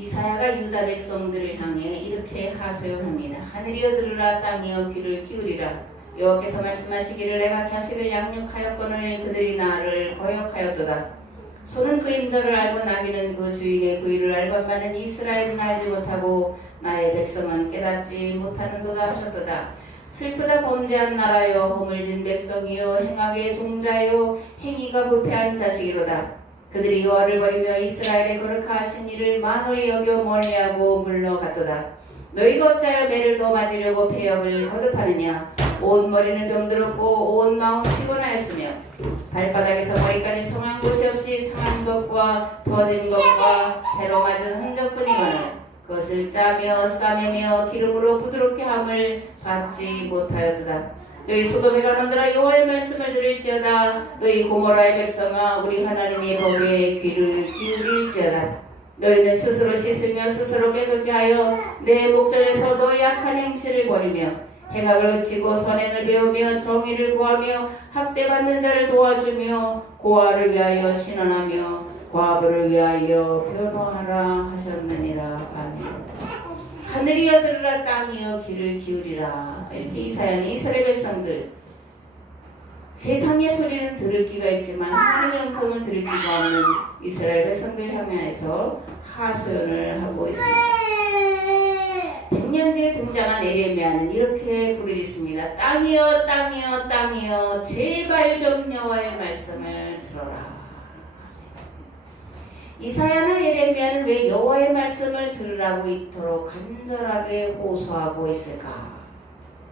이사야가 유다 백성들을 향해 이렇게 하소연합니다. 하늘이여 들으라, 땅이여 귀를 기울이라. 여호와께서 말씀하시기를 내가 자식을 양육하였거늘 그들이 나를 거역하였도다. 소는 그 임자를 알고 나귀는 그 주인의 구의를 알건만은 이스라엘은 알지 못하고 나의 백성은 깨닫지 못하는도다 하셨도다. 슬프다 범죄한 나라여, 허물진 백성이여, 행악의 종자여, 행위가 부패한 자식이로다. 그들이 여호와를 버리며 이스라엘의 거룩하신 이를 만홀히 여겨 멀리하고 물러갔도다. 너희가 어찌하여 매를 더 맞으려고 패역을 거듭하느냐. 온 머리는 병들었고 온 마음 피곤하였으며 발바닥에서 머리까지 성한 곳이 없이 상한 것과 터진 것과 새로 맞은 흔적뿐이거늘 그것을 짜며 싸매며 기름으로 부드럽게 함을 받지 못하였도다. 너희 소돔에 가만들아 여호와의 말씀을 들을지어다. 너희 고모라의 백성아, 우리 하나님의 법에 귀를 기울일지어다. 너희는 스스로 씻으며 스스로 깨끗게 하여 내 목전에서 너의 악한 행실을 버리며 행악을 그치고 선행을 배우며 정의를 구하며 학대받는 자를 도와주며 고아를 위하여 신원하며 과부를 위하여 변호하라 하셨느니라. 아멘. 하늘이여 들으라, 땅이여 귀를 기울이라. 이렇게 이사야는 이스라엘 백성들, 세상의 소리는 들을 귀가 있지만 하나님의 음성을 들을 귀가 없는 이스라엘 백성들 향해서 하소연을 하고 있습니다. 100년 뒤에 등장한 에레미야는 이렇게 부르짖습니다. 땅이여 땅이여 땅이여, 제발 좀 여호와의 말씀을 들어라. 이사야나 에레미야는 왜 여호와의 말씀을 들으라고 이토록 간절하게 호소하고 있을까?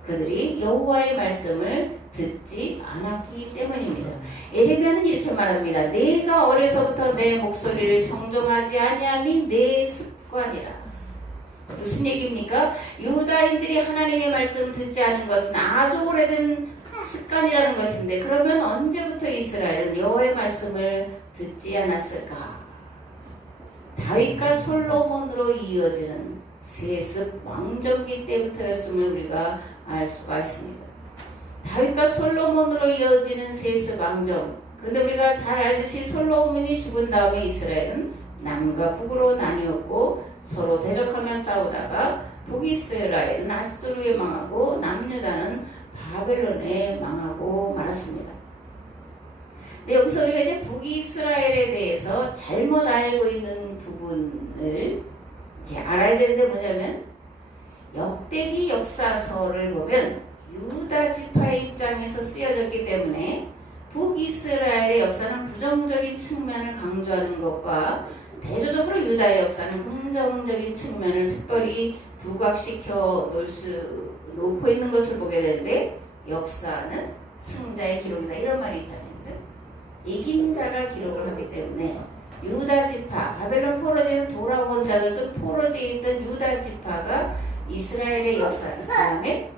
그들이 여호와의 말씀을 듣지 않았기 때문입니다. 에레미야는 이렇게 말합니다. 내가 어려서부터 내 목소리를 정정하지 아니함이 내 습관이라. 무슨 얘기입니까? 유다인들이 하나님의 말씀을 듣지 않은 것은 아주 오래된 습관이라는 것인데, 그러면 언제부터 이스라엘은 여호와의 말씀을 듣지 않았을까? 다윗과 솔로몬으로 이어지는 세습 왕정기 때부터였음을 우리가 알 수가 있습니다. 다윗과 솔로몬으로 이어지는 세습 왕정. 그런데 우리가 잘 알듯이 솔로몬이 죽은 다음에 이스라엘은 남과 북으로 나뉘었고 서로 대적하며 싸우다가 북이스라엘은 아수르에 망하고 남유다는 바벨론에 망하고 말았습니다. 근데 여기서 우리가 이제 북이스라엘에 대해서 잘못 알고 있는 부분을 알아야 되는데 뭐냐면, 역대기 역사서를 보면 유다 지파의 입장에서 쓰여졌기 때문에 북이스라엘의 역사는 부정적인 측면을 강조하는 것과 대조적으로 유다의 역사는 긍정적인 측면을 특별히 부각시켜 놓고 있는 것을 보게 되는데, 역사는 승자의 기록이다 이런 말이 있잖아요. 그죠? 이긴 자가 기록을 하기 때문에 유다 지파, 바벨론 포로지에서 돌아온 자들도 포로지에 있던 유다 지파가 이스라엘의 역사, 그 다음에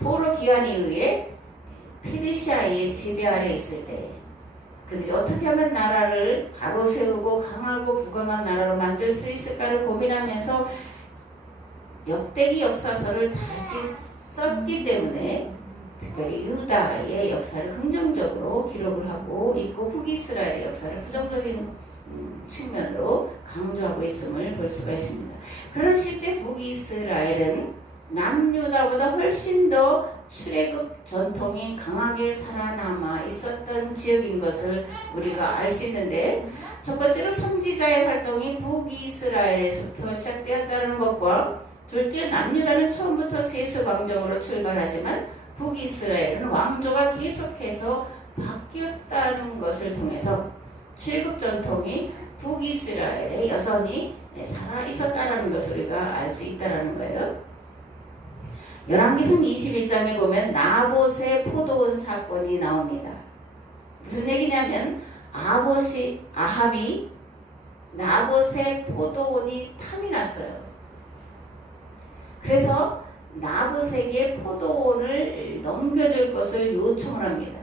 포로 기한 이후에 페르시아의 지배 아래 있을 때 그들이 어떻게 하면 나라를 바로 세우고 강하고 부강한 나라로 만들 수 있을까를 고민하면서 역대기 역사서를 다시 썼기 때문에 특별히 유다의 역사를 긍정적으로 기록을 하고 있고 북이스라엘의 역사를 부정적인 측면으로 강조하고 있음을 볼 수가 있습니다. 그러나 실제 북이스라엘은 남유다보다 훨씬 더 출애굽 전통이 강하게 살아남아 있었던 지역인 것을 우리가 알 수 있는데, 첫 번째로 선지자의 활동이 북이스라엘에서부터 시작되었다는 것과, 둘째 남유다는 처음부터 세습 왕정으로 출발하지만 북이스라엘은 왕조가 계속해서 바뀌었다는 것을 통해서 출애굽 전통이 북이스라엘에 여전히 살아 있었다는 것을 우리가 알 수 있다는 거예요. 열왕기상 21장에 보면 나봇의 포도원 사건이 나옵니다. 무슨 얘기냐면, 아합이 나봇의 포도원이 탐이 났어요. 그래서 나봇에게 포도원을 넘겨줄 것을 요청을 합니다.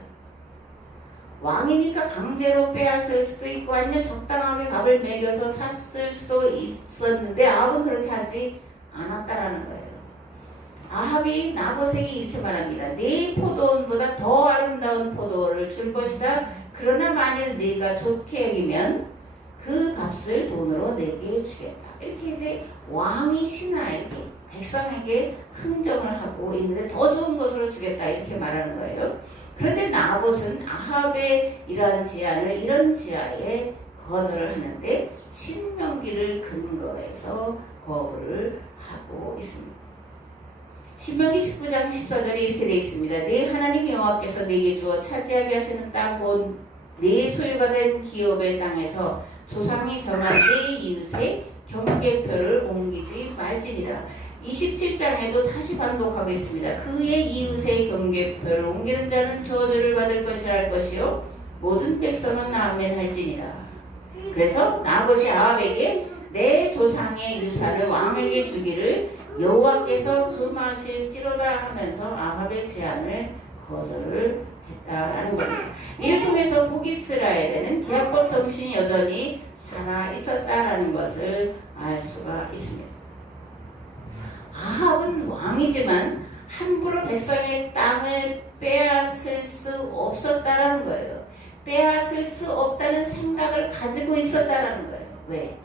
왕이니까 강제로 빼앗을 수도 있고 아니면 적당하게 값을 매겨서 샀을 수도 있었는데 아합은 그렇게 하지 않았다라는 거예요. 아합이 나봇에게 이렇게 말합니다. 네 포도원보다 더 아름다운 포도를 줄 것이다. 그러나 만일 네가 좋게 여기면 그 값을 돈으로 내게 주겠다. 이렇게 이제 왕이 신하에게 백성에게 흥정을 하고 있는데 더 좋은 것으로 주겠다 이렇게 말하는 거예요. 그런데 나봇은 아합의 이러한 제안을 이런 지하에 거절을 하는데 신명기를 근거로 해서 거부를 하고 있습니다. 신명기 19장 14절에 이렇게 되어 있습니다. 내 하나님 여호와께서 내게 주어 차지하게 하시는 땅 곧 내 소유가 된 기업의 땅에서 조상이 정한 내 이웃의 경계표를 옮기지 말지니라. 27장에도 다시 반복하고 있습니다. 그의 이웃의 경계표를 옮기는 자는 저주를 받을 것이라 할 것이요 모든 백성은 아멘 할지니라. 그래서 나봇이 아합에게 내 조상의 유산을 왕에게 주기를 여호와께서 금하실지로다 하면서 아합의 제안을 거절을 했다라는 겁니다. 이를 통해서 북이스라엘에는 계약법 정신이 여전히 살아 있었다라는 것을 알 수가 있습니다. 아합은 왕이지만 함부로 백성의 땅을 빼앗을 수 없었다라는 거예요. 빼앗을 수 없다는 생각을 가지고 있었다라는 거예요. 왜?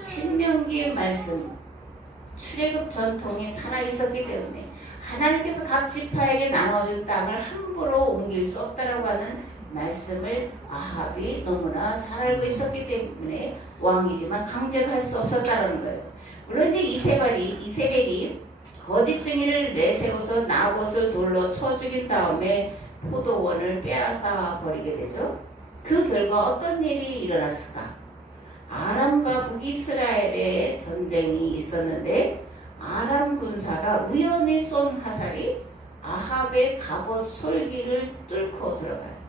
신명기의 말씀, 출애굽 전통이 살아있었기 때문에 하나님께서 각 지파에게 나눠준 땅을 함부로 옮길 수 없다라고 하는 말씀을 아합이 너무나 잘 알고 있었기 때문에 왕이지만 강제로 할 수 없었다는 거예요. 물론 이제 이세벨이 거짓 증인을 내세워서 나봇을 돌로 쳐 죽인 다음에 포도원을 빼앗아 버리게 되죠. 그 결과 어떤 일이 일어났을까? 아람과 북이스라엘의 전쟁이 있었는데 아람 군사가 우연히 쏜 화살이 아합의 갑옷 솔기를 뚫고 들어가요.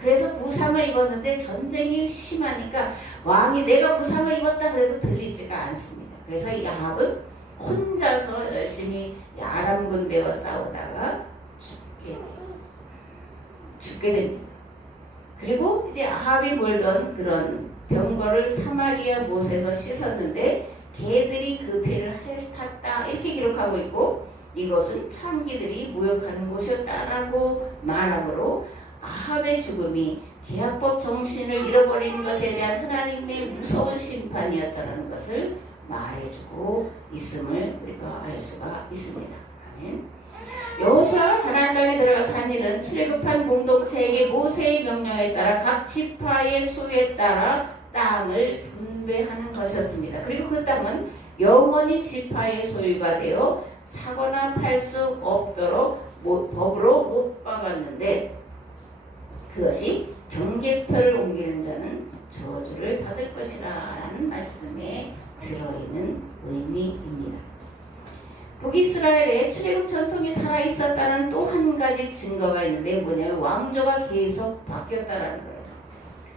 그래서 부상을 입었는데 전쟁이 심하니까 왕이 내가 부상을 입었다 그래도 들리지가 않습니다. 그래서 이 아합은 혼자서 열심히 아람 군대와 싸우다가 죽게 됩니다. 그리고 이제 아합이 몰던 그런 병거를 사마리아 못에서 씻었는데 개들이 그 배를 핥았다 이렇게 기록하고 있고 이것은 창기들이 모욕하는 곳이었다라고 말하므로 아합의 죽음이 계약법 정신을 잃어버린 것에 대한 하나님의 무서운 심판이었다는 것을 말해주고 있음을 우리가 알 수가 있습니다. 아멘. 여호수아가 가나안 땅에 들어가서 한 일은 출애굽한 공동체에게 모세의 명령에 따라 각 지파의 수에 따라 땅을 분배하는 것이었습니다. 그리고 그 땅은 영원히 지파의 소유가 되어 사거나 팔 수 없도록 법으로 못 박았는데 그것이 경계표를 옮기는 자는 저주를 받을 것이라는 말씀에 들어있는 의미입니다. 북이스라엘에 출애굽 전통이 살아있었다는 또 한 가지 증거가 있는데 뭐냐면 왕조가 계속 바뀌었다라는 거예요.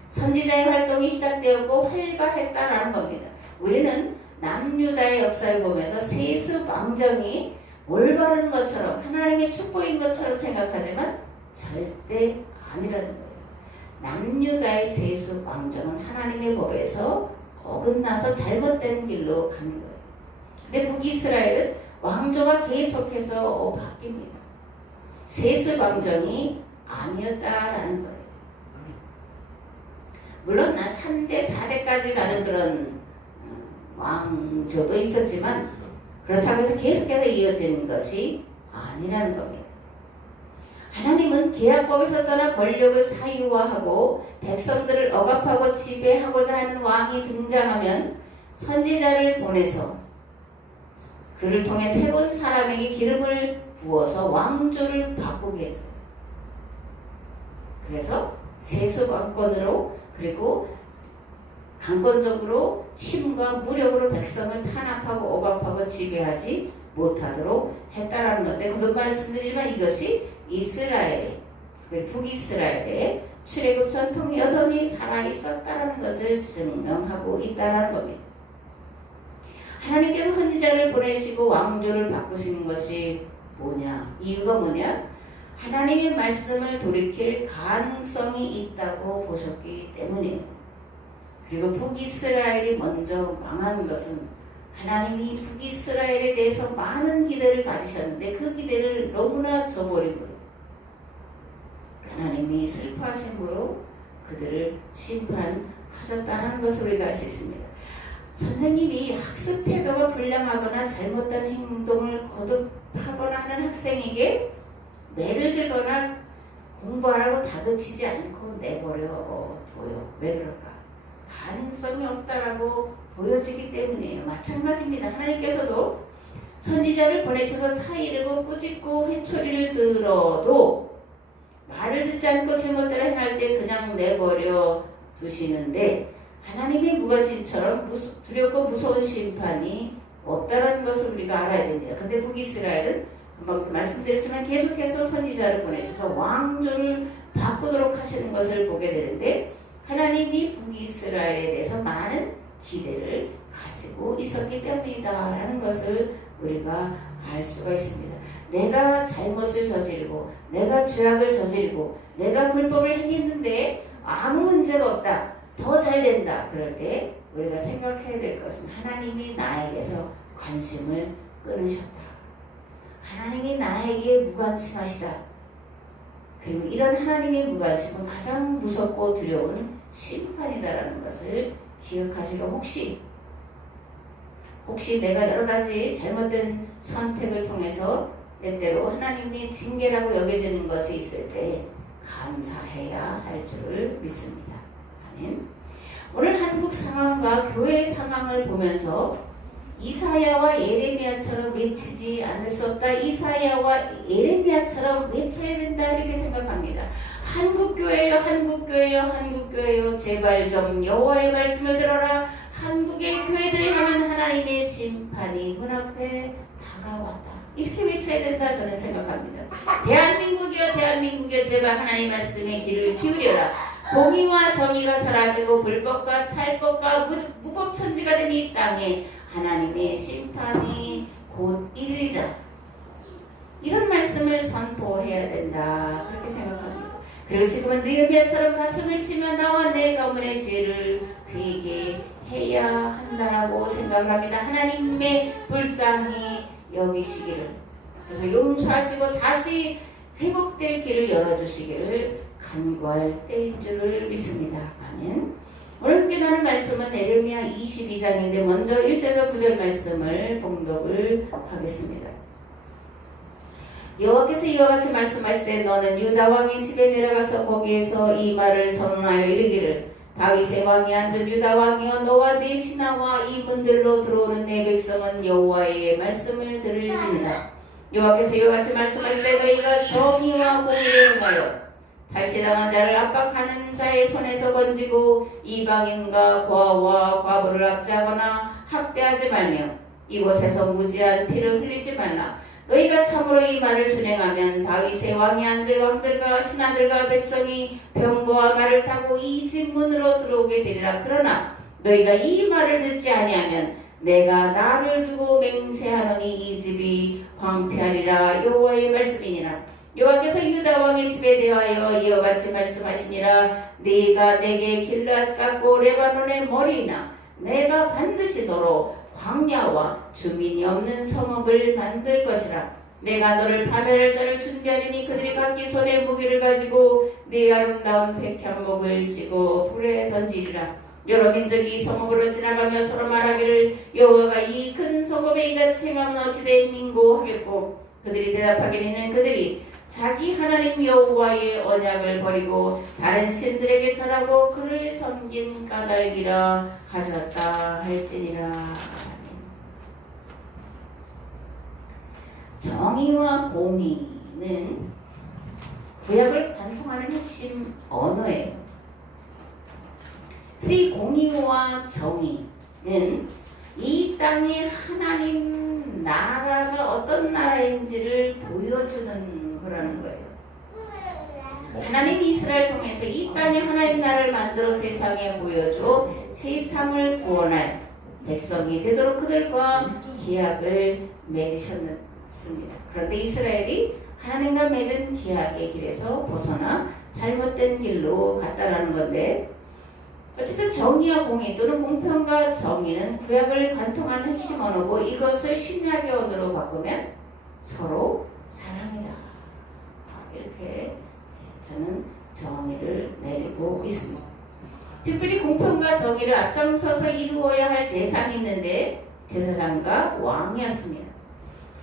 선지자의 활동이 시작되었고 활발했다라는 겁니다. 우리는 남유다의 역사를 보면서 세습 왕정이 올바른 것처럼 하나님의 축복인 것처럼 생각하지만 절대 아니라는 거예요. 남유다의 세습 왕정은 하나님의 법에서 어긋나서 잘못된 길로 가는 거예요. 근데 북이스라엘은 왕조가 계속해서 바뀝니다. 세습 왕정이 아니었다라는 거예요. 물론 3대, 4대까지 가는 그런 왕조도 있었지만 그렇다고 해서 계속해서 이어지는 것이 아니라는 겁니다. 하나님은 계약법에서 떠나 권력을 사유화하고 백성들을 억압하고 지배하고자 하는 왕이 등장하면 선지자를 보내서 그를 통해 새로운 사람에게 기름을 부어서 왕조를 바꾸게 했어요. 그래서 세습 왕권으로 그리고 강권적으로 힘과 무력으로 백성을 탄압하고 억압하고 지배하지 못하도록 했다라는 건데 그도 말씀드리지만 이것이 이스라엘의 북이스라엘의 출애굽 전통이 여전히 살아있었다라는 것을 증명하고 있다라는 겁니다. 하나님께서 선지자를 보내시고 왕조를 바꾸시는 것이 뭐냐? 이유가 뭐냐? 하나님의 말씀을 돌이킬 가능성이 있다고 보셨기 때문이에요. 그리고 북이스라엘이 먼저 망한 것은 하나님이 북이스라엘에 대해서 많은 기대를 가지셨는데 그 기대를 너무나 저버림으로 하나님이 슬퍼하심으로 그들을 심판하셨다라는 하셨다는 것을 우리가 알 수 있습니다. 선생님이 학습 태도가 불량하거나 잘못된 행동을 거듭하거나 하는 학생에게 매를 들거나 공부하라고 다그치지 않고 내버려 둬요. 왜 그럴까? 가능성이 없다라고 보여지기 때문이에요. 마찬가지입니다. 하나님께서도 선지자를 보내셔서 타이르고 꾸짖고 회초리를 들어도 말을 듣지 않고 제멋대로 행할 때 그냥 내버려 두시는데 하나님의 무가신처럼 두렵고 무서운 심판이 없다라는 것을 우리가 알아야 됩니다. 근데 북이스라엘은 금방 말씀드렸지만 계속해서 선지자를 보내셔서 왕조를 바꾸도록 하시는 것을 보게 되는데 하나님이 북이스라엘에 대해서 많은 기대를 가지고 있었기 때문이다라는 것을 우리가 알 수가 있습니다. 내가 잘못을 저지르고 내가 죄악을 저지르고 내가 불법을 행했는데 아무 문제가 없다. 더 잘 된다. 그럴 때 우리가 생각해야 될 것은 하나님이 나에게서 관심을 끊으셨다. 하나님이 나에게 무관심하시다. 그리고 이런 하나님의 무관심은 가장 무섭고 두려운 심판이다라는 것을 기억하시고 혹시 내가 여러 가지 잘못된 선택을 통해서 때때로 하나님의 징계라고 여겨지는 것이 있을 때 감사해야 할 줄을 믿습니다. 아멘. 오늘 한국 상황과 교회의 상황을 보면서 이사야와 예레미야처럼 외치지 않을 수 없다. 이사야와 예레미야처럼 외쳐야 된다. 이렇게 생각합니다. 한국교회요, 한국교회요, 한국교회요. 제발 좀 여호와의 말씀을 들어라. 한국의 교회들이 하는 하나님의 심판이 문 앞에 다가왔다. 이렇게 외쳐야 된다 저는 생각합니다. 대한민국이요, 대한민국이요. 제발 하나님 말씀에 귀를 기울여라. 공의와 정의가 사라지고 불법과 탈법과 무법천지가 된 이 땅에 하나님의 심판이 곧 이르리라. 이런 말씀을 선포해야 된다. 그렇게 생각합니다. 그리고 지금은 느헤미야처럼 가슴을 치며 나와 내 가문의 죄를 회개해야 한다라고 생각을 합니다. 하나님의 불쌍히 여기시기를, 그래서 용서하시고 다시 회복될 길을 열어주시기를 간구할 때인 줄을 믿습니다. 아멘. 오늘 함께 나눌 말씀은 예레미야 22장인데 먼저 1절과 9절 말씀을 봉독을 하겠습니다. 여호와께서 이와 같이 말씀하시되 너는 유다 왕의 집에 내려가서 거기에서 이 말을 선언하여 이르기를 다윗의 왕이 앉은 유다 왕이여 너와 네 신하와 이 문들로 들어오는 내 백성은 여호와의 말씀을 들을지니라. 여호와께서 이와 같이 말씀하시되 너희가 정의와 공의를 행하여 탈취당한 자를 압박하는 자의 손에서 건지고 이방인과 고아와 과부를 압제하거나 학대하지 말며 이곳에서 무지한 피를 흘리지 말라. 너희가 참으로 이 말을 준행하면 다윗의 왕이 앉을 왕들과 신하들과 백성이 병거와 말을 타고 이 집 문으로 들어오게 되리라. 그러나 너희가 이 말을 듣지 아니하면 내가 나를 두고 맹세하노니 이 집이 황폐하리라. 여호와의 말씀이니라. 여호와께서 유다 왕의 집에 대하여 이와 같이 말씀하시니라. 네가 내게 길앗 깎고 레바논의 머리나 내가 반드시 너로 광야와 주민이 없는 성읍을 만들 것이라. 내가 너를 파멸할 자를 준비하리니 그들이 각기 손에 무기를 가지고 네 아름다운 백향목을 쥐고 불에 던지리라. 여러 민족이 성읍으로 지나가며 서로 말하기를 여호와가 이 큰 성읍에 이같이 행하면 어찌된 민고 하겠고 그들이 대답하기는 그들이 자기 하나님 여호와의 언약을 버리고 다른 신들에게 절하고 그를 섬긴 까닭이라 하셨다 할지니라. 정의와 공의는 구약을 관통하는 핵심 언어예요. 이 공의와 정의는 이 땅의 하나님 나라가 어떤 나라인지를 보여주는 거라는 거예요. 하나님 이스라엘 통해서 이 땅에 하나님 나라를 만들어 세상에 보여줘 세상을 구원할 백성이 되도록 그들과 계약을 맺으셨습니다. 그런데 이스라엘이 하나님과 맺은 계약의 길에서 벗어나 잘못된 길로 갔다라는 건데, 어쨌든 정의와 공의 또는 공평과 정의는 구약을 관통하는 핵심 언어고 이것을 신약의 언어로 바꾸면 서로 사랑이다. 이렇게 저는 정의를 내리고 있습니다. 특별히 공평과 정의를 앞장서서 이루어야 할 대상이 있는데 제사장과 왕이었습니다.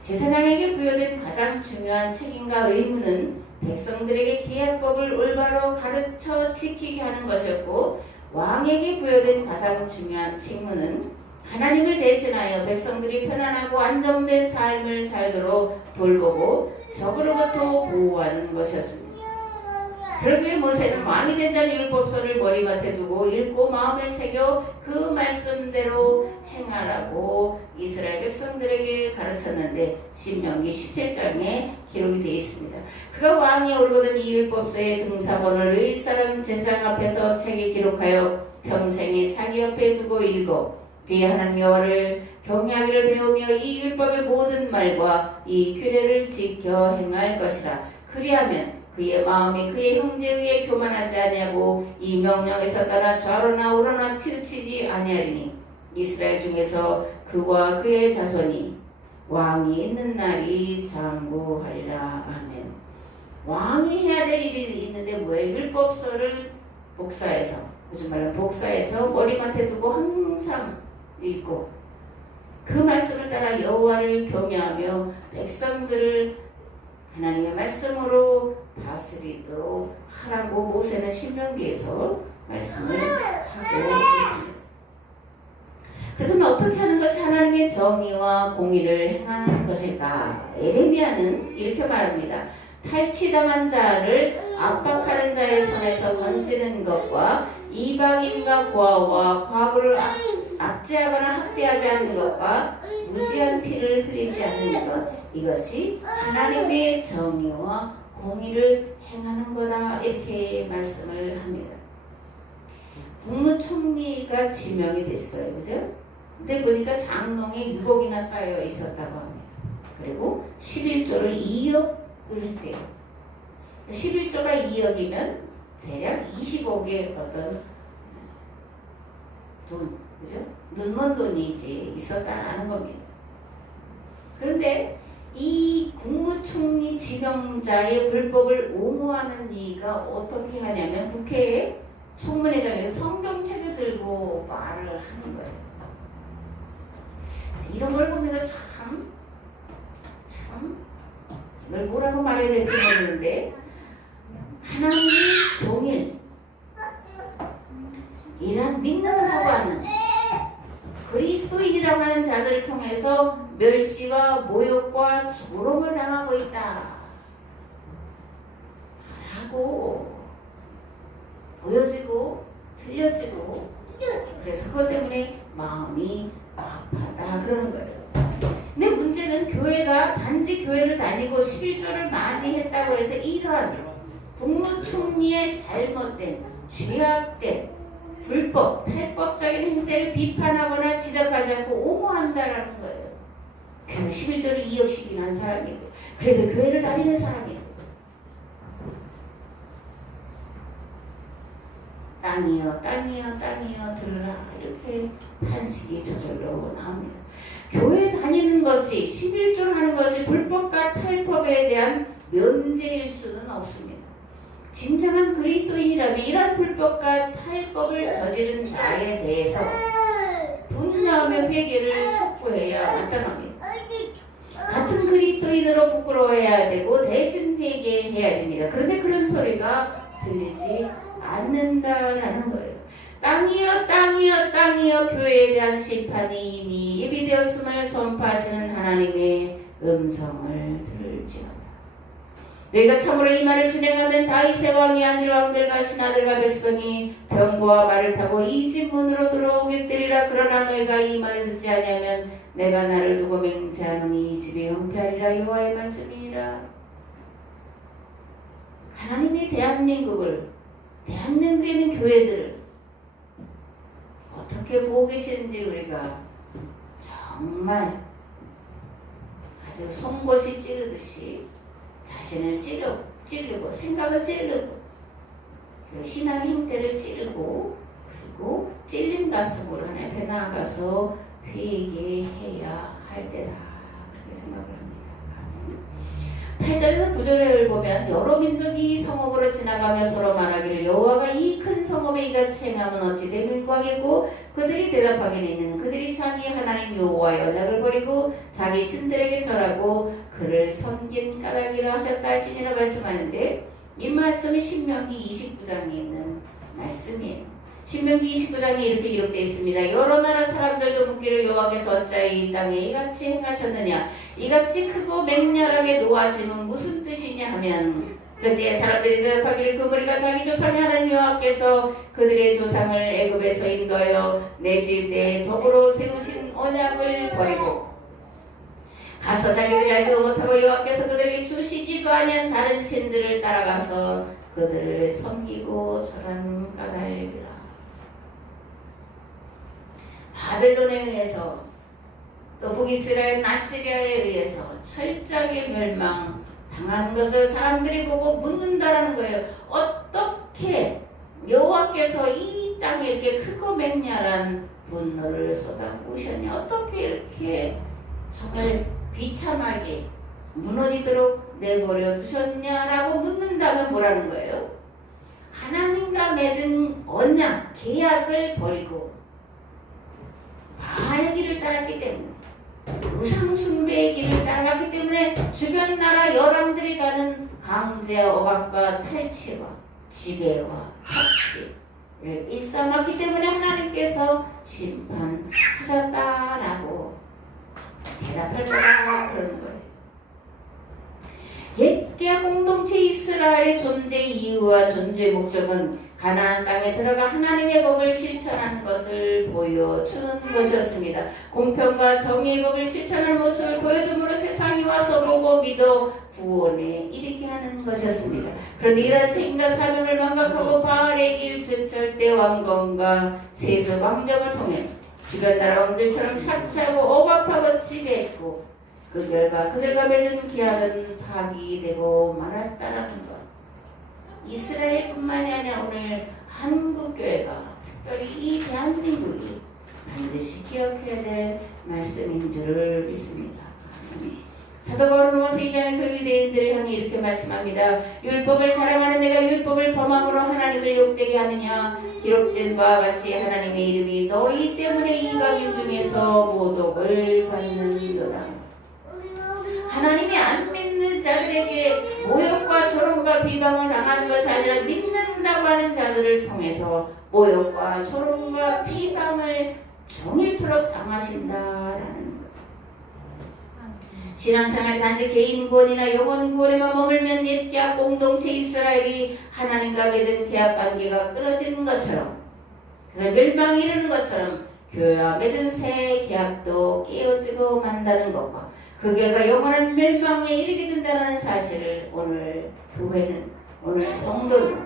제사장에게 부여된 가장 중요한 책임과 의무는 백성들에게 계약법을 올바로 가르쳐 지키게 하는 것이었고, 왕에게 부여된 가장 중요한 책무는 하나님을 대신하여 백성들이 편안하고 안정된 삶을 살도록 돌보고 적으로부터 보호하는 것이었습니다. 그러기 위해 모세는 왕이 된 자는 율법서를 머리맡에 두고 읽고 마음에 새겨 그 말씀대로 행하라고 이스라엘 백성들에게 가르쳤는데 신명기 17장에 기록이 되어 있습니다. 그가 왕이 오르거든 이 율법서의 등사본을 의사람 제사장 앞에서 책에 기록하여 평생에 자기 옆에 두고 읽어 그의 하나님 여호와를 경외하기를 배우며 이 율법의 모든 말과 이 규례를 지켜 행할 것이라. 그리하면 그의 마음이 그의 형제 위에 교만하지 아니하고 이 명령에서 떠나 좌로나 우로나 치우치지 아니하리니 이스라엘 중에서 그와 그의 자손이 왕이 있는 날이 장구하리라. 아멘. 왕이 해야 될 일이 있는데 뭐예요? 율법서를 복사해서, 요즘 말로 복사해서 머리맡에 두고 항상 읽고 그 말씀을 따라 여호와를 경외하며 백성들을 하나님의 말씀으로 다스리도록 하라고 모세는 신명기에서 말씀을 하고 있습니다. 그렇다면 어떻게 하는 것이 하나님의 정의와 공의를 행하는 것일까? 에레미야는 이렇게 말합니다. 탈취당한 자를 압박하는 자의 손에서 건지는 것과 이방인과 고아와 과부를 압제하거나 학대하지 않는 것과 무지한 피를 흘리지 않는 것, 이것이 하나님의 정의와 공의를 행하는 거다, 이렇게 말씀을 합니다. 국무총리가 지명이 됐어요. 그죠? 근데 보니까 장롱에 6억이나 쌓여 있었다고 합니다. 그리고 11조를 2억을 했대요. 11조가 2억이면 대략 20억의 어떤 돈, 그죠? 눈먼 돈이 이제 있었다라는 겁니다. 그런데 이 국무총리 지명자의 불법을 옹호하는 이가 어떻게 하냐면 국회에 총무회장에서 성경책을 들고 말을 하는 거예요. 이런 걸 보면서 참 이걸 뭐라고 말해야 될지 모르는데, 하나님이 종일 이란 믿는다고 하는 그리스도인이라고 하는 자들을 통해서 멸시와 모욕과 조롱을 당하고 있다 라고 보여지고 들려지고, 그래서 그것 때문에 마음이 아파다 그러는 거예요. 근데 문제는 교회가 단지 교회를 다니고 11조를 많이 했다고 해서 이러한 국무총리의 잘못된, 죄악된, 불법, 탈법적인 행태를 비판하거나 지적하지 않고 옹호한다라는 거예요. 그래서 11조를 2억씩이나 한 사람이고, 그래도 교회를 다니는 사람이고, 땅이여 땅이여 땅이여 들으라, 이렇게 탄식이 저절로 나옵니다. 교회 다니는 것이, 11조를 하는 것이 불법과 탈법에 대한 면제일 수는 없습니다. 진정한 그리스도인이라면 이러한 불법과 탈법을 저지른 자에 대해서 분노하며 회개를 촉구해야 마땅합니다. 같은 그리스도인으로 부끄러워해야 되고 대신 회개해야 됩니다. 그런데 그런 소리가 들리지 않는다라는 거예요. 땅이여 땅이여 땅이여, 교회에 대한 심판이 이미 예비되었음을 선포하시는 하나님의 음성을 들을지어다. 너희가 참으로 이 말을 준행하면 다윗의 왕이 아들 왕들과 신하들과 백성이 병거와 말을 타고 이 집 문으로 들어오겠되리라. 그러나 너희가 이 말을 듣지 아니하면 내가 나를 두고 맹세하노니 이 집이 형폐하리라. 여호와의 말씀이니라. 하나님이 대한민국에 있는 교회들을 어떻게 보고 계시는지 우리가 정말 아주 송곳이 찌르듯이 자신을 찌르고 생각을 찌르고 그리고 신앙의 형태를 찌르고, 그리고 찔린 가슴으로 하나님 앞에 나아가서 회개해야 할 때다, 그렇게 생각을 합니다. 8절에서 9절을 보면 여러 민족이 성읍으로 지나가며 서로 말하기를 여호와가 이 큰 성을 성읍에 이같이 행하면 어찌 되는 꽝이고 그들이 대답하기는 이는 그들이 자기 하나님 여호와의 언약을 버리고 자기 신들에게 절하고 그를 섬긴 까닭이라 하셨다 할지니라 말씀하는데 이 말씀이 신명기 29장에 있는 말씀이에요. 신명기 29장에 이렇게 기록되어 있습니다. 여러 나라 사람들도 묻기를 여호와께서 어찌하여 이 땅에 이같이 행하셨느냐 이같이 크고 맹렬하게 노하심은 무슨 뜻이냐 하면 그때 사람들이 대답하기를 그 무리가 자기 조상의 하나님 여호와께서 그들의 조상을 애굽에서 인도하여 내 집 내에 덕으로 세우신 언약을 버리고 가서 자기들이 알지도 못하고 여호와께서 그들에게 주시지도 아니한 다른 신들을 따라가서 그들을 섬기고 절한 까닭이라. 바벨론에 의해서 또 북이스라엘 나시리아에 의해서 철저하게 멸망당한 것을 사람들이 보고 묻는다라는 거예요. 어떻게 여호와께서 이 땅에 이렇게 크고 맹렬한 분노를 쏟아부으셨냐? 어떻게 이렇게 정말 비참하게 무너지도록 내버려 두셨냐라고 묻는다면 뭐라는 거예요? 하나님과 맺은 언약, 계약을 버리고 바알의 길을 따랐기 때문에 우상숭배의 길을 따라갔기 때문에 주변 나라 열왕들이 가는 강제와 억압과 탈취와 지배와 착취를 일삼았기 때문에 하나님께서 심판하셨다라고 대답할 거라 그러는 거예요. 옛계약 공동체 이스라엘의 존재 이유와 존재 목적은 가나안 땅에 들어가 하나님의 법을 실천하는 것을 보여주는 것이었습니다. 공평과 정의의 법을 실천하는 모습을 보여줌으로 세상이 와서 보고 믿어 구원에 이르게 하는 것이었습니다. 그런데 이러한 책임과 사명을 망각하고 바알의 길 즉 절대 왕권과 세속 왕정을 통해 주변 나라 왕들처럼 착취하고 억압하고 지배했고 그 결과 그들과 맺은 계약은 파기되고 말았다라는 것. 이스라엘뿐만이 아니라 오늘 한국교회가 특별히 이 대한민국이 반드시 기억해야 될 말씀인 줄을 믿습니다. 사도 바울은 로마서 2장에서 유대인들을 향해 이렇게 말씀합니다. 율법을 자랑하는 내가 율법을 범함으로 하나님을 욕되게 하느냐? 기록된 바와 같이 하나님의 이름이 너희 때문에 이방인 중에서 모독을 받는도다. 하나님이 안 믿는 자들에게 모욕과 조롱과 비방을 당하는 것이 아니라 믿는다고 하는 자들을 통해서 모욕과 조롱과 비방을 종일토록 당하신다라는 것. 신앙생활 단지 개인 구원이나 영혼 구원에만 머물면 옛계약 공동체 이스라엘이 하나님과 맺은 계약 관계가 끊어지는 것처럼 그래서 멸망이 이르는 것처럼 교회와 맺은 새 계약도 깨어지고 만다는 것과 그 결과 영원한 멸망에 이르게 된다는 사실을 오늘 교회는 오늘 성도는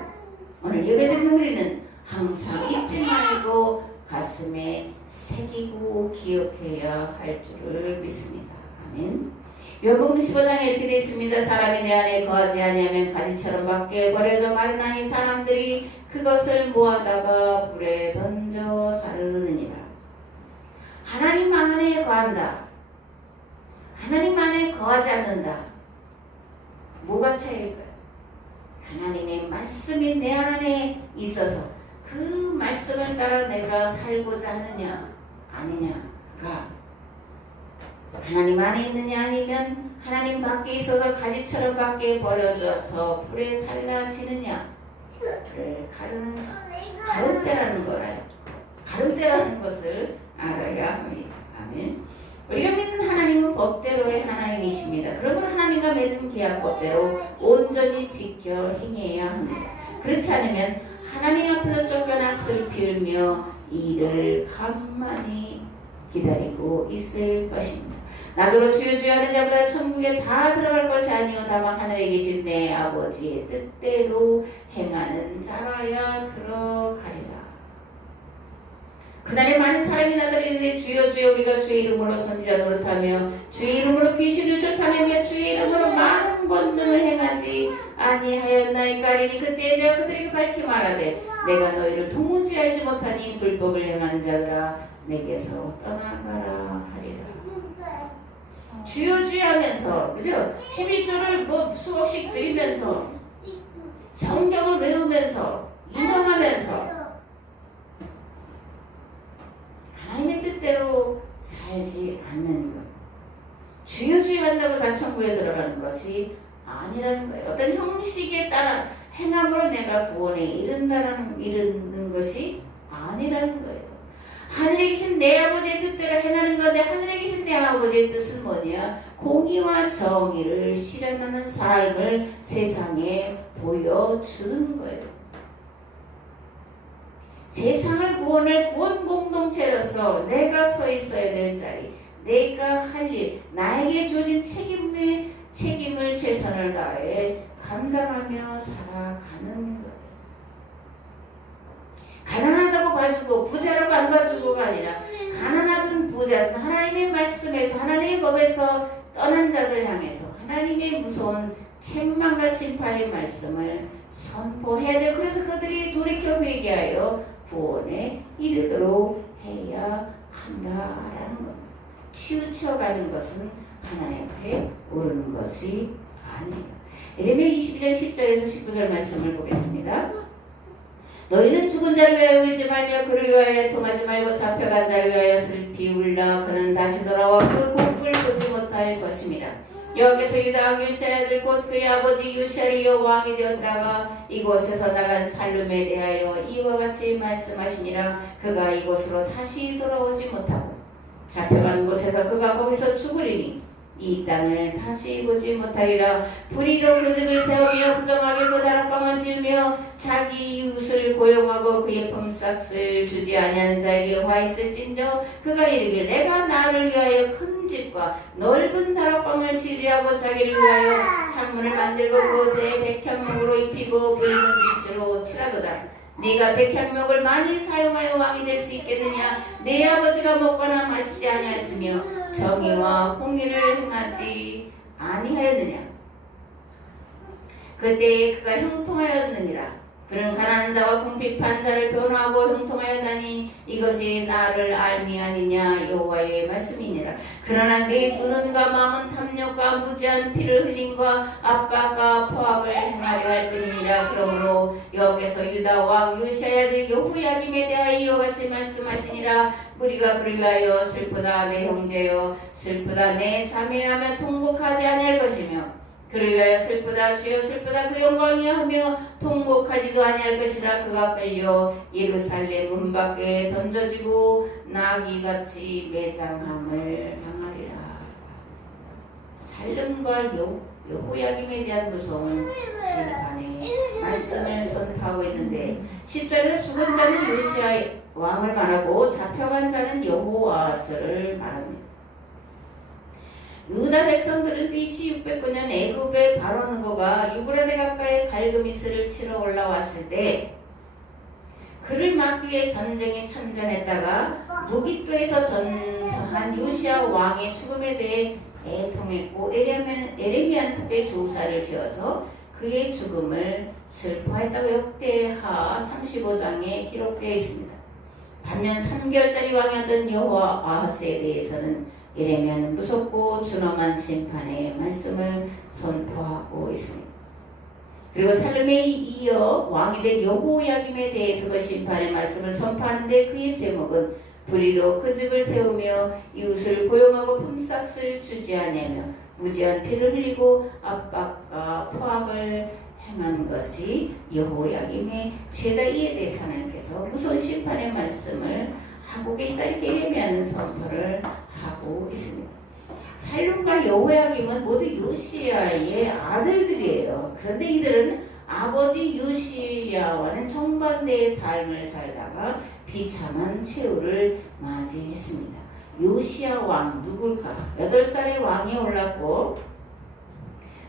오늘 예배드리는 우리는 항상 잊지 말고 가슴에 새기고 기억해야 할 줄을 믿습니다. 아멘. 요한복음 15장에 이렇게 되어 있습니다. 사람이 내 안에 거하지 아니하면 가지처럼 밖에 버려져 마르나니 사람들이 그것을 모아다가 불에 던져 사르느니라. 하나님 안에 거한다. 하나님 안에 거하지 않는다. 뭐가 차이일까요? 하나님의 말씀이 내 안에 있어서 그 말씀을 따라 내가 살고자 하느냐 아니냐가 하나님 안에 있느냐 아니면 하나님 밖에 있어서 가지처럼 밖에 버려져서 불에 살라지느냐를 가르는 가름대라는 거라요. 가름대라는 것을 알아야 합니다. 아멘. 우리가 믿는 하나님은 법대로의 하나님이십니다. 그러면 하나님과 맺은 계약법대로 온전히 지켜 행해야 합니다. 그렇지 않으면 하나님 앞에서 쫓겨나 슬피며 이를 가만히 기다리고 있을 것입니다. 나더러 주여 주여 하는 자보다 천국에 다 들어갈 것이 아니요 다만 하늘에 계신 내 아버지의 뜻대로 행하는 자라야 들어가리라. 그날에 많은 사람이 나더리는데 주여 주여 우리가 주의 이름으로 선지자 노릇하며 주의 이름으로 귀신을 쫓아내며 주의 이름으로 많은 권능을 행하지 아니하였나이까 하리니 그때에 내가 그들에게 밝히 말하되 내가 너희를 도무지 알지 못하니 불법을 행하는 자들아 내게서 떠나가라 하리라. 주여 주여 하면서 그죠? 11조를 뭐 수억씩 드리면서 성경을 외우면서 인용하면서 하지 않는 것. 주여 주여 한다고 다 천국에 들어가는 것이 아니라는 거예요. 어떤 형식에 따라 행함으로 내가 구원에 이르는 것이 아니라는 거예요. 하늘에 계신 내 아버지의 뜻대로 행하는 건데, 하늘에 계신 내 아버지의 뜻은 뭐냐? 공의와 정의를 실현하는 삶을 세상에 보여주는 거예요. 세상을 구원할 구원 공동체로서 내가 서 있어야 되는 자리, 내가 할 일, 나에게 주어진 책임을 최선을 다해 감당하며 살아가는 거예요. 가난하다고 봐주고 부자라고 안 봐주고가 아니라, 가난하든 부자든 하나님의 말씀에서, 하나님의 법에서 떠난 자들 향해서 하나님의 무서운 책망과 심판의 말씀을 선포해야 돼요. 그래서 그들이 돌이켜 회개하여 구원에 이르도록 해야 한다라는 겁니다. 치우쳐가는 것은 하나님 앞에 오르는 것이 아니에요. 예레미야 22장 10절에서 19절 말씀을 보겠습니다. 너희는 죽은 자를 위하여 울지 말며 그를 위하여 통하지 말고 잡혀간 자를 위하여 슬피 울라. 그는 다시 돌아와 그 곡을 보지 못할 것임이라. 여호와께서 유다 왕 요시아의 아들 곧 그의 아버지 요시아를 이어 왕이 되었다가 이곳에서 나간 살룸에 대하여 이와 같이 말씀하시니라. 그가 이곳으로 다시 돌아오지 못하고 잡혀간 곳에서 그가 거기서 죽으리니 이 땅을 다시 보지 못하리라. 불의로 그 집을 세우며 부정하게 그 다락방을 지으며 자기 이웃을 고용하고 그의 품삯을 주지 아니하는 자에게 화 있을진저 그가 이르길 내가 나를 위하여 큰 집과 넓은 다락방을 지으리라고 자기를 위하여 창문을 만들고 그것에 백향목으로 입히고 붉은 빛으로 칠하도다. 네가 백향목을 많이 사용하여 왕이 될 수 있겠느냐? 네 아버지가 먹거나 마시지 아니하였으며 정의와 공의를 행하지 아니하였느냐? 그때 그가 형통하였느니라. 그는 가난한 자와 궁핍한 자를 변호하고 형통하였나니 이것이 나를 알미 아니냐 여호와의 말씀이니라. 그러나 네 두 눈과 마음은 탐욕과 무지한 피를 흘림과 압박과 포악을 행하려 할 뿐이니라. 그러므로 여호와께서 유다 왕 요시아의 아들 여호야김에 대하여 이와 같이 말씀하시니라. 우리가 그를 위하여 슬프다 내 형제여, 슬프다 내 자매하며 통곡하지 아니할 것이며 그를 위하여 슬프다 주여 슬프다 그 영광이여 하며 통곡하지도 아니할 것이라. 그가 끌려 예루살렘 문 밖에 던져지고 나귀같이 매장함을 당하리라. 살림과 여호야김에 대한 무서운 심판의 말씀을 선포하고 있는데, 10절에서 죽은 자는 요시아 왕을 말하고 잡혀간 자는 여호아스를 말합니다. 유다 백성들은 BC 609년 애굽의 바로 느고가 유브라데 가까이 갈그미스를 치러 올라왔을 때 그를 막기 위해 전쟁에 참전했다가 무기토에서 전사한 요시아 왕의 죽음에 대해 애통했고 에레미야는 특별히 조사를 지어서 그의 죽음을 슬퍼했다고 역대하 35장에 기록되어 있습니다. 반면 3개월짜리 왕이었던 여호아스에 대해서는 예레미야는 무섭고 준엄한 심판의 말씀을 선포하고 있습니다. 그리고 살룸에 이어 왕이 된 여호야김에 대해서 그 심판의 말씀을 선포하는데 그의 제목은 불의로 그 집을 세우며 이웃을 고용하고 품삯을 주지 아니하며 무지한 피를 흘리고 압박과 포악을 행한 것이 여호야김의 죄다. 이에 대해서 하나님께서 무서운 심판의 말씀을 하고 계시다 이렇게 예레미야는 선포를 하고 있습니다. 살룸과 여호야김은 모두 요시야의 아들들이에요. 그런데 이들은 아버지 요시야와는 정반대의 삶을 살다가 비참한 최후를 맞이했습니다. 요시야 왕 누굴까? 8살의 왕이 올랐고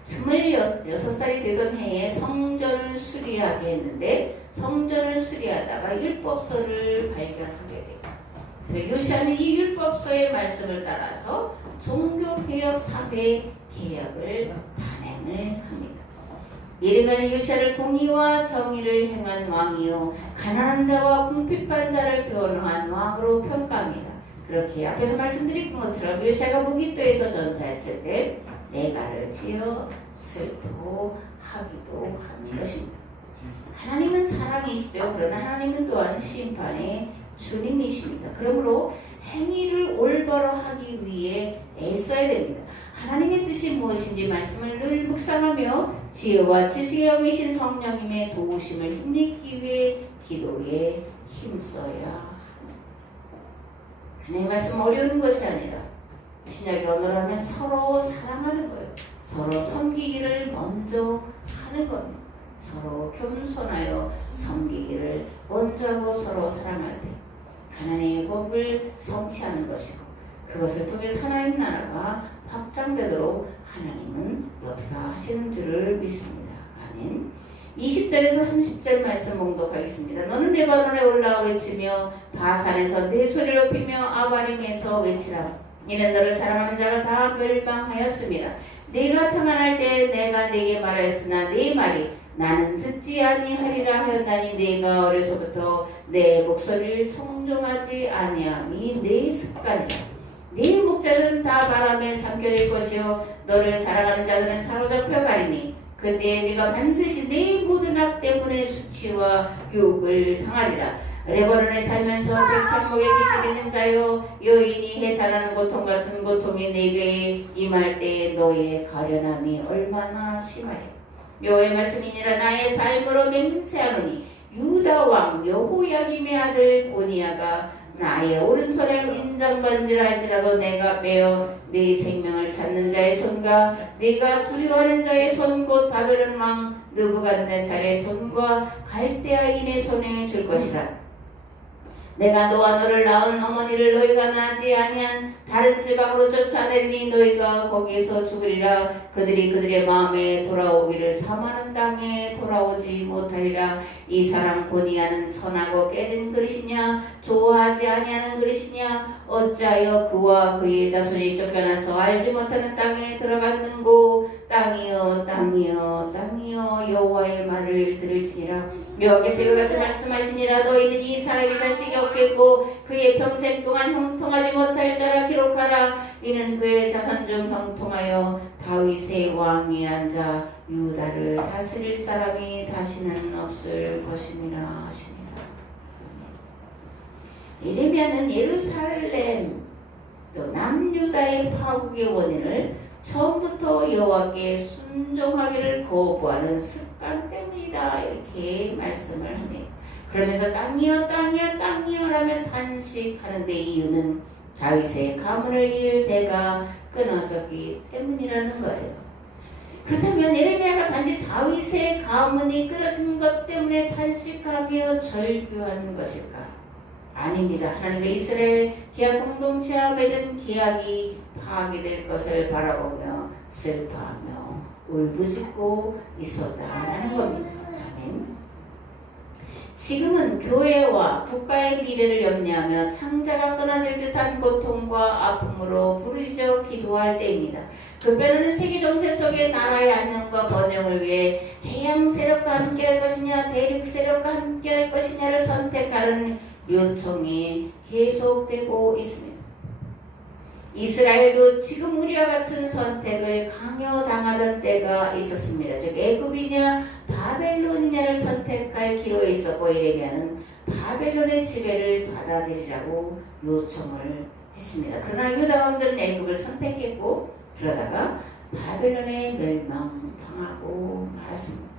26살이 되던 해에 성전을 수리하게 했는데 성전을 수리하다가 율법서를 발견하게 돼요. 그래서 요시야는 이 율법서의 말씀을 따라서 종교개혁 4대 개혁을 단행을 합니다. 예레미야는 요시야를 공의와 정의를 행한 왕이요 가난한 자와 궁핍한 자를 변호한 왕으로 평가합니다. 그렇게 앞에서 말씀드린 것처럼 요시야가 무기토에서 전사했을 때 내가를 지어 슬퍼하기도 하는 것입니다. 하나님은 사랑이시죠. 그러나 하나님은 또한 심판의 주님이십니다. 그러므로 행위를 올바로 하기 위해 애써야 됩니다. 하나님의 뜻이 무엇인지 말씀을 늘 묵상하며 지혜와 지식에 여기신 성령님의 도우심을 힘입기 위해 기도에 힘써야 합니다. 하나님 말씀 어려운 것이 아니라 신약의 언어로 하면 서로 사랑하는 거예요. 서로 섬기기를 먼저 하는 겁니다. 서로 겸손하여 섬기기를 먼저 하고 서로 사랑할 때 하나님의 법을 성취하는 것이고, 그것을 통해서 하나님 나라가 확장되도록 하나님은 역사하시는 줄을 믿습니다. 아멘. 20절에서 30절 말씀 봉독하겠습니다. 너는 레바논에 올라와 외치며 바산에서 내 소리를 높이며 아바림에서 외치라. 이는 너를 사랑하는 자가 다 멸망하였습니다. 네가 평안할 때 내가 네게 말하였으나 네 말이 나는 듣지 아니하리라 하였나니 네가 어려서부터 내 목소리를 청종하지 아니함이 네 습관이라. 네 목자들은 다 바람에 삼켜질 것이요 너를 사랑하는 자들은 사로잡혀 가리니 그때 네가 반드시 네 모든 악 때문에 수치와 욕을 당하리라. 레바논에 살면서 백향목에 기다리는 자여, 여인이 해산하는 고통 같은 고통이 네게 임할 때에 너의 가련함이 얼마나 심하리. 여호와의 말씀이니라. 나의 삶으로 맹세하노니 유다 왕 여호야김의 아들 고니야가 나의 오른손에 인장반지를 할지라도 내가 빼어 네 생명을 찾는 자의 손과 네가 두려워하는 자의 손 곧 바벨론 왕 느부갓네살의 손과 갈대아인의 손에 줄 것이라. 내가 너와 너를 낳은 어머니를 너희가 낳지 아니한 다른 지방으로 쫓아내리니 너희가 거기에서 죽으리라. 그들이 그들의 마음에 돌아오기를 삼하는 땅에 돌아오지 못하리라. 이 사람 고니야는 천하고 깨진 그릇이냐 좋아하지 아니하는 그릇이냐. 어찌하여 그와 그의 자손이 쫓겨나서 알지 못하는 땅에 들어갔는고. 땅이여 땅이여 땅이여 여호와의 말을 들을지니라. 여호와께서 이같이 말씀하시니라. 너희는 이 사람의 자식이 없겠고 그의 평생 동안 형통하지 못할 자라 기록하라. 이는 그의 자손 중 형통하여 다윗의 왕위에 앉아 유다를 다스릴 사람이 다시는 없을 것이니라 하시니라. 예레미야는 예루살렘 또 남유다의 파국의 원인을 처음부터 여호와께 순종하기를 거부하는 습관 때문이다 이렇게 말씀을 합니다. 그러면서 땅이여 땅이여 땅이여 라며 탄식하는데 이유는 다윗의 가문을 이을 대가 끊어졌기 때문이라는 거예요. 그렇다면 예레미야가 단지 다윗의 가문이 끊어진 것 때문에 탄식하며 절규하는 것일까? 아닙니다. 하나님과 이스라엘 기약 공동체와 맺은 기약이 파괴될 것을 바라보며 슬퍼하며 울부짖고 있었다라는 겁니다. 아멘. 지금은 교회와 국가의 미래를 염려하며 창자가 끊어질 듯한 고통과 아픔으로 부르짖어 기도할 때입니다. 급변하는 세계 정세 속의 나라의 안녕과 번영을 위해 해양 세력과 함께할 것이냐 대륙 세력과 함께할 것이냐를 선택하는 요청이 계속되고 있습니다. 이스라엘도 지금 우리와 같은 선택을 강요당하던 때가 있었습니다. 즉 애굽이냐 바벨론이냐를 선택할 기로에 있었고 예레미야는 바벨론의 지배를 받아들이라고 요청을 했습니다. 그러나 유다 왕들은 애굽을 선택했고 그러다가 바벨론에 멸망당하고 말았습니다.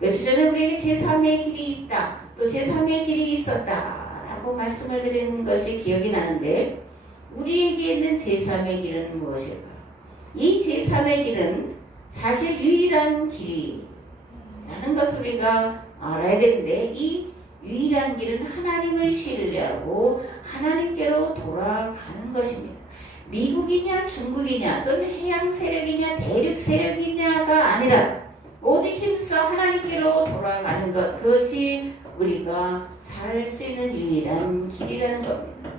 며칠 전에 우리에게 제3의 길이 있다, 또 제3의 길이 있었다 라고 말씀을 드린 것이 기억이 나는데 우리에게 있는 제3의 길은 무엇일까요? 이 제3의 길은 사실 유일한 길이라는 것을 우리가 알아야 되는데 이 유일한 길은 하나님을 신뢰하고 하나님께로 돌아가는 것입니다. 미국이냐 중국이냐 또는 해양 세력이냐 대륙 세력이냐가 아니라 오직 힘써 하나님께로 돌아가는 것, 그것이 우리가 살 수 있는 유일한 길이라는 겁니다.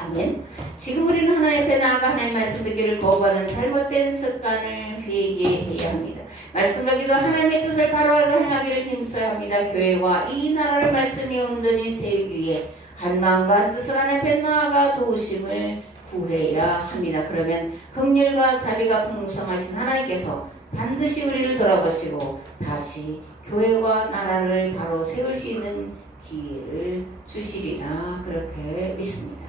아멘. 지금 우리는 하나님 앞에 나아가 하나님 말씀 듣기를 거부하는 잘못된 습관을 회개해야 합니다. 말씀과 기도 하나님의 뜻을 바로 알고 행하기를 힘써야 합니다. 교회와 이 나라를 말씀이 온전히 세우기 위해 한 마음과 한 뜻을 하나님 앞에 나아가 도우심을 구해야 합니다. 그러면 긍휼과 자비가 풍성하신 하나님께서 반드시 우리를 돌아보시고 다시 교회와 나라를 바로 세울 수 있는 기회를 주시리라 그렇게 믿습니다.